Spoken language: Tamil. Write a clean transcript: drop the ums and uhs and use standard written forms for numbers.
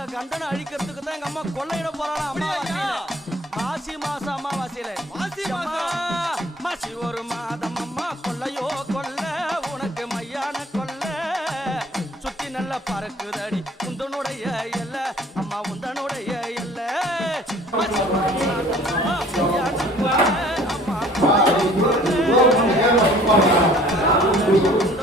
அந்த கண்டனை அழிக்கிறதுக்கு தான் எங்க அம்மா கொள்ளையிட போறாளாம் அம்மாவாசையில. மாசி மாசம் அம்மாவாசையில மாசி ஒரு மாதம் அம்மா கொள்ளையோ கொல்ல உனக்கு மையான கொல்ல சுத்தி நல்ல பறக்குதடி உந்தனுடைய எல்ல அம்மா உந்தனுடைய எல்ல மாசி மாதம் அம்மா மையான கொல்ல அம்மா கொள்ளையோ கொல்ல